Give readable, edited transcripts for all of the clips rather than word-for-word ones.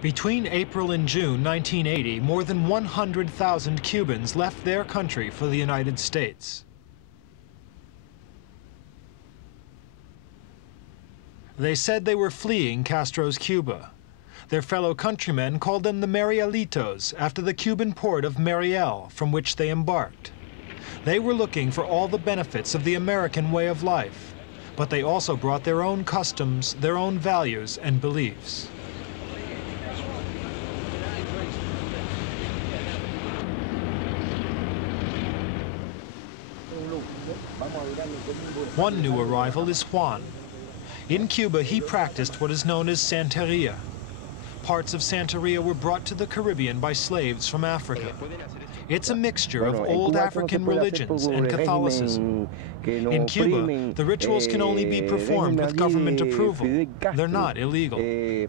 Between April and June 1980, more than 100,000 Cubans left their country for the United States. They said they were fleeing Castro's Cuba. Their fellow countrymen called them the Marielitos, after the Cuban port of Mariel, from which they embarked. They were looking for all the benefits of the American way of life, but they also brought their own customs, their own values and beliefs. One new arrival is Juan. In Cuba, he practiced what is known as Santeria. Parts of Santeria were brought to the Caribbean by slaves from Africa. It's a mixture of old African religions and Catholicism. In Cuba, the rituals can only be performed with government approval. They're not illegal.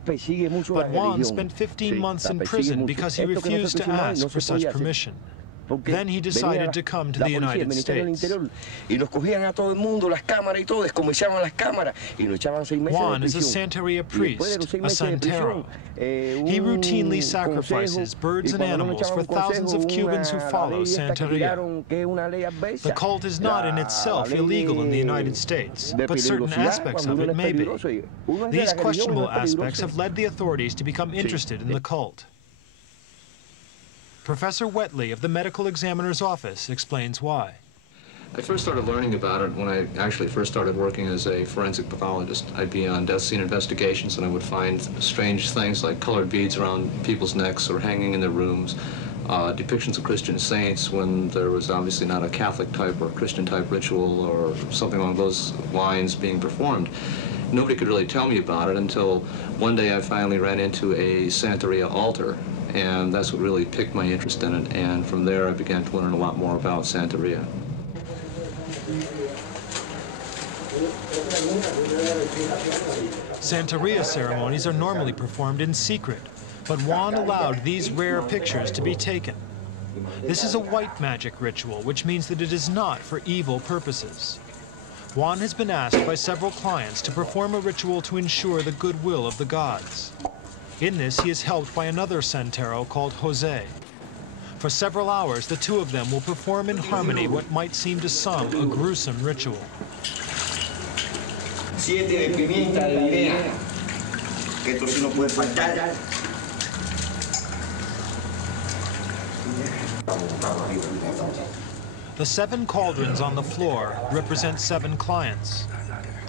But Juan spent 15 months in prison because he refused to ask for such permission. Then he decided to come to the United States. Juan is a Santeria priest, a santero. He routinely sacrifices birds and animals for thousands of Cubans who follow Santeria. The cult is not in itself illegal in the United States, but certain aspects of it may be. These questionable aspects have led the authorities to become interested in the cult. Professor Wetley of the Medical Examiner's Office explains why. I first started learning about it when I actually first started working as a forensic pathologist. I'd be on death scene investigations and I would find strange things like colored beads around people's necks or hanging in their rooms, depictions of Christian saints when there was obviously not a Catholic type or Christian type ritual or something along those lines being performed. Nobody could really tell me about it until one day I finally ran into a Santeria altar. And that's what really piqued my interest in it. And from there, I began to learn a lot more about Santeria. Santeria ceremonies are normally performed in secret, but Juan allowed these rare pictures to be taken. This is a white magic ritual, which means that it is not for evil purposes. Juan has been asked by several clients to perform a ritual to ensure the goodwill of the gods. In this, he is helped by another santero called Jose. For several hours, the two of them will perform in harmony what might seem to some a gruesome ritual. The 7 cauldrons on the floor represent 7 clients.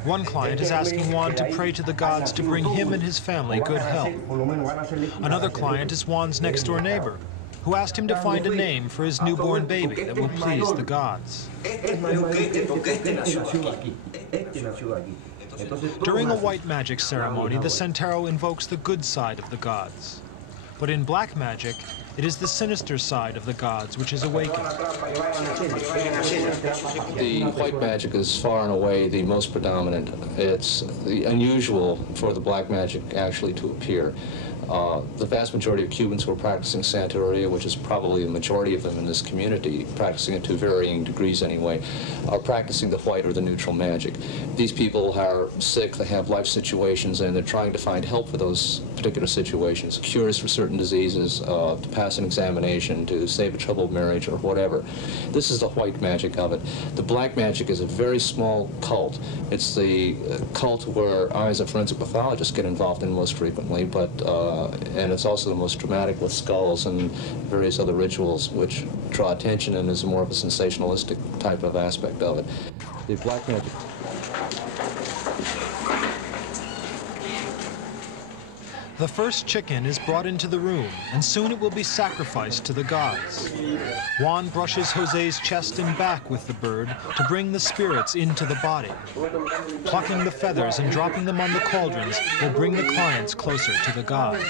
One client is asking Juan to pray to the gods to bring him and his family good health. Another client is Juan's next-door neighbor, who asked him to find a name for his newborn baby that will please the gods. During a white magic ceremony, the santero invokes the good side of the gods. But in black magic, it is the sinister side of the gods which is awakened. The white magic is far and away the most predominant. It's unusual for the black magic actually to appear. The vast majority of Cubans who are practicing Santeria, which is probably the majority of them in this community, practicing it to varying degrees anyway, are practicing the white or the neutral magic. These people are sick, they have life situations, and they're trying to find help for those particular situations, cures for certain diseases, to pass an examination, to save a troubled marriage, or whatever. This is the white magic of it. The black magic is a very small cult. It's the cult where I, as a forensic pathologist, get involved in most frequently, but and it's also the most dramatic with skulls and various other rituals which draw attention and is more of a sensationalistic type of aspect of it. The black magic. The first chicken is brought into the room, and soon it will be sacrificed to the gods. Juan brushes Jose's chest and back with the bird to bring the spirits into the body. Plucking the feathers and dropping them on the cauldrons will bring the clients closer to the gods.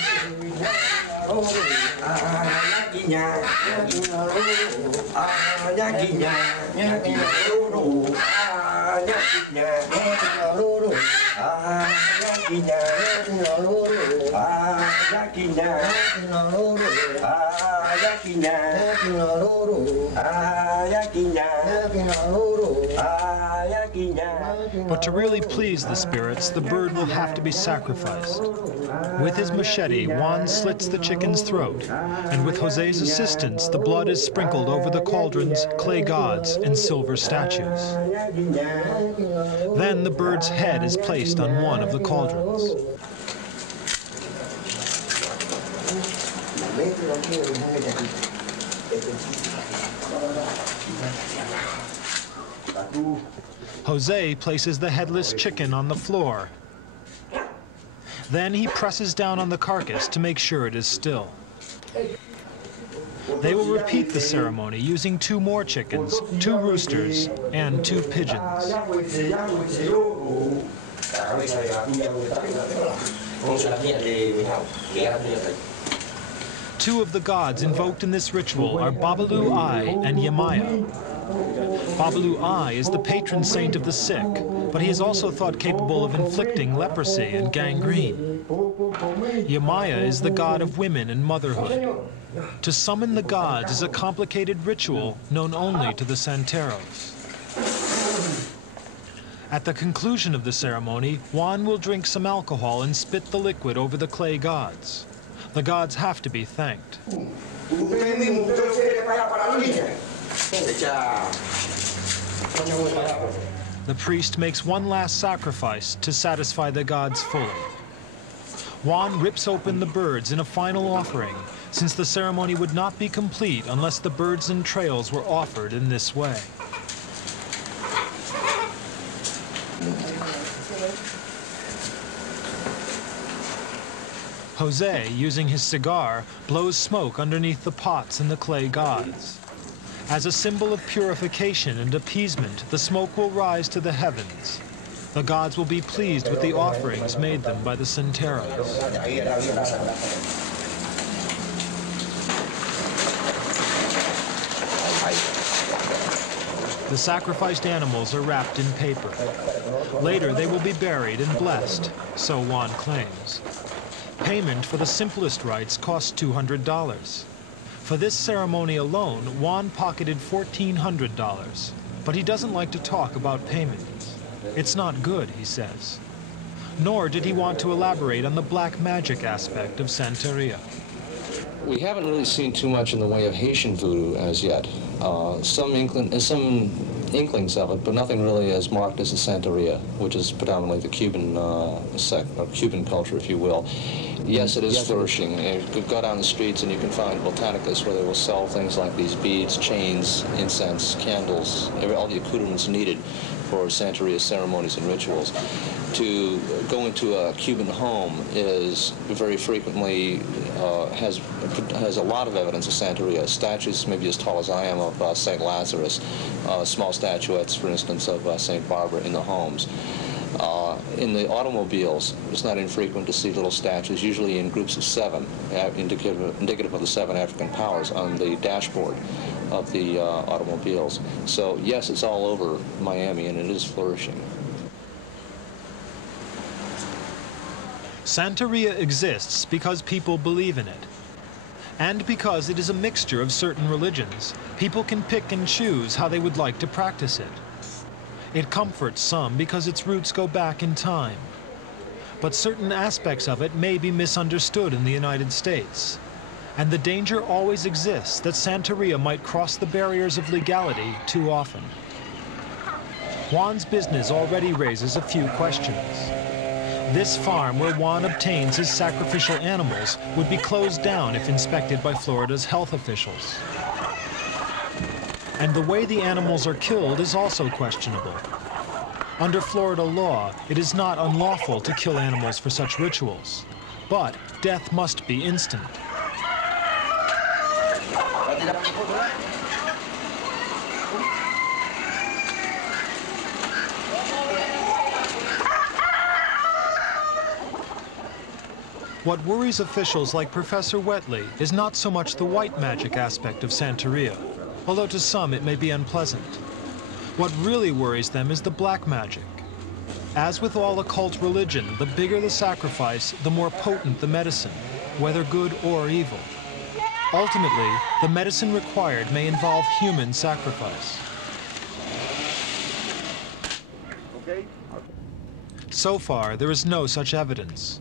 But to really please the spirits, the bird will have to be sacrificed. With his machete, Juan slits the chicken's throat, and with Jose's assistance, the blood is sprinkled over the cauldrons, clay gods, and silver statues. Then the bird's head is placed on one of the cauldrons. Jose places the headless chicken on the floor. Then he presses down on the carcass to make sure it is still. They will repeat the ceremony using 2 more chickens, 2 roosters, and 2 pigeons. 2 of the gods invoked in this ritual are Babalu Ai and Yemaya. Babalu Ai is the patron saint of the sick, but he is also thought capable of inflicting leprosy and gangrene. Yemaya is the god of women and motherhood. To summon the gods is a complicated ritual known only to the Santeros. At the conclusion of the ceremony, Juan will drink some alcohol and spit the liquid over the clay gods. The gods have to be thanked. The priest makes one last sacrifice to satisfy the gods fully. Juan rips open the birds in a final offering, since the ceremony would not be complete unless the birds' entrails were offered in this way. Jose, using his cigar, blows smoke underneath the pots and the clay gods. As a symbol of purification and appeasement, the smoke will rise to the heavens. The gods will be pleased with the offerings made them by the Santeros. The sacrificed animals are wrapped in paper. Later, they will be buried and blessed, so Juan claims. Payment for the simplest rites costs $200. For this ceremony alone, Juan pocketed $1,400, but he doesn't like to talk about payment. It's not good, he says. Nor did he want to elaborate on the black magic aspect of Santeria. We haven't really seen too much in the way of Haitian voodoo as yet. Some inklings of it, but nothing really as marked as the Santeria, which is predominantly the Cuban Cuban culture, if you will. Yes, it is flourishing. You could go down the streets and you can find botanicas where they will sell things like these beads, chains, incense, candles, all the accoutrements needed for Santeria ceremonies and rituals. To go into a Cuban home is very frequently has a lot of evidence of Santeria. Statues maybe as tall as I am of St. Lazarus, small statuettes, for instance, of St. Barbara in the homes. In the automobiles, it's not infrequent to see little statues, usually in groups of 7, indicative of the 7 African powers on the dashboard of the automobiles. So yes, it's all over Miami, and it is flourishing. Santeria exists because people believe in it. And because it is a mixture of certain religions, people can pick and choose how they would like to practice it. It comforts some because its roots go back in time. But certain aspects of it may be misunderstood in the United States. And the danger always exists that Santeria might cross the barriers of legality too often. Juan's business already raises a few questions. This farm where Juan obtains his sacrificial animals would be closed down if inspected by Florida's health officials. And the way the animals are killed is also questionable. Under Florida law, it is not unlawful to kill animals for such rituals, but death must be instant. What worries officials like Professor Whetley is not so much the white magic aspect of Santeria, although to some it may be unpleasant. What really worries them is the black magic. As with all occult religion, the bigger the sacrifice, the more potent the medicine, whether good or evil. Ultimately, the medicine required may involve human sacrifice. So far, there is no such evidence.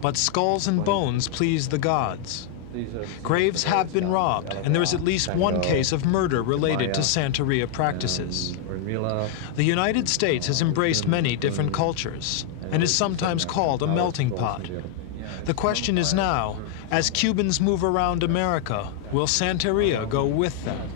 But skulls and bones please the gods. Graves have been robbed, and there is at least one case of murder related to Santeria practices. The United States has embraced many different cultures and is sometimes called a melting pot. The question is now, as Cubans move around America, will Santeria go with them?